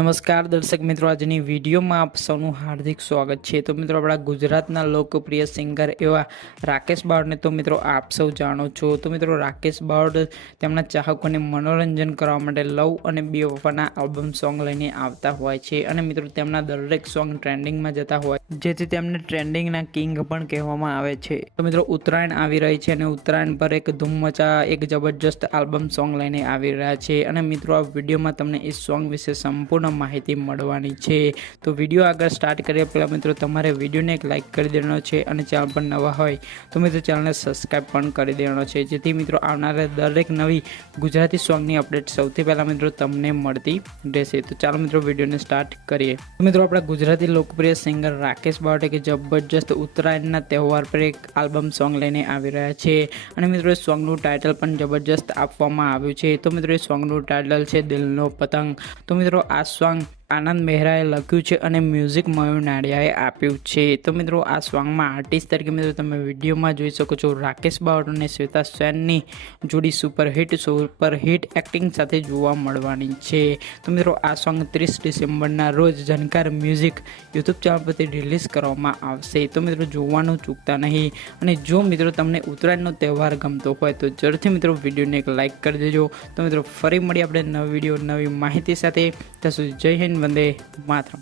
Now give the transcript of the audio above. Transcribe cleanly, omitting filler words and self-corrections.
નમસ્કાર દર્શક મિત્રો, આજની વિડીયોમાં આપ સૌનું હાર્દિક સ્વાગત છે। તો મિત્રો, આપણા ગુજરાતના લોકપ્રિય સિંગર એવા રાકેશ બાવળને તો મિત્રો આપ સૌ જાણો છો। તો મિત્રો, રાકેશ બાવળ તેમના ચાહકોને મનોરંજન કરવા માટે લવ અને બેવફાના આલ્બમ સોંગ લઈને આવતા હોય છે અને મિત્રો તેમના દરેક સોંગ ટ્રેન્ડિંગમાં જતા હોય, જેથી તેમને ટ્રેન્ડિંગના કિંગ પણ કહેવામાં આવે છે। તો મિત્રો, ઉત્તરાયણ આવી રહી છે અને ઉત્તરાયણ પર એક ધૂમ મચા એક જબરજસ્ત આલ્બમ સોંગ લઈને આવી રહ્યા છે અને મિત્રો આ વિડીયોમાં તમને એ સોંગ વિશે સંપૂર્ણ માહિતી મળવાની છે। તો વિડીયો આગળ સ્ટાર્ટ કર્યા પહેલા મિત્રો તમારે વિડીયોને એક લાઇક કરી દેવાનો છે અને ચેનલ પર નવા હોય તો મિત્રો ચેનલને સબસ્ક્રાઇબ પણ કરી દેવાનો છે, જેથી મિત્રો આવનારા દરેક નવી ગુજરાતી સોંગની અપડેટ સૌથી પહેલા મિત્રો તમને મળતી રહેશે। તો ચાલો મિત્રો વિડીયોને સ્ટાર્ટ કરીએ। તો મિત્રો, આપણા ગુજરાતી લોકપ્રિય સિંગર રાકેશ બાવળ કે જબરજસ્ત ઉત્તરાયણના તહેવાર પર એક આલ્બમ સોંગ લઈને આવી રહ્યા છે અને મિત્રો એ સોંગનું ટાઇટલ પણ જબરજસ્ત આપવામાં આવ્યું છે। તો મિત્રો એ સોંગનું ટાઇટલ છે દિલનો પતંગ। તો મિત્રો આ સોંગ આનંદ મહેરાએ લખ્યું છે અને મ્યુઝિક મયુર નાડિયાએ આપ્યું છે। તો મિત્રો આ સોંગમાં આર્ટિસ્ટ તરીકે મિત્રો તમે વિડીયોમાં જોઈ શકો છો રાકેશ બાવળ અને શ્વેતા સેનની જોડી સુપરહિટ એક્ટિંગ સાથે જોવા મળવાની છે। તો મિત્રો આ સોંગ 30 ડિસેમ્બરના રોજ ઝનકાર મ્યુઝિક યુટ્યુબ ચેનલ પરથી રિલીઝ કરવામાં આવશે। તો મિત્રો જોવાનું ચૂકતા નહીં અને જો મિત્રો તમને ઉત્તરાયણનો તહેવાર ગમતો હોય તો જરૂરથી મિત્રો વિડીયોને એક લાઇક કરી દેજો। તો મિત્રો ફરી મળીએ આપણે નવી વિડીયો નવી માહિતી સાથે। ત્યાં સુધી જય હિન્દ, વંદે માતરમ।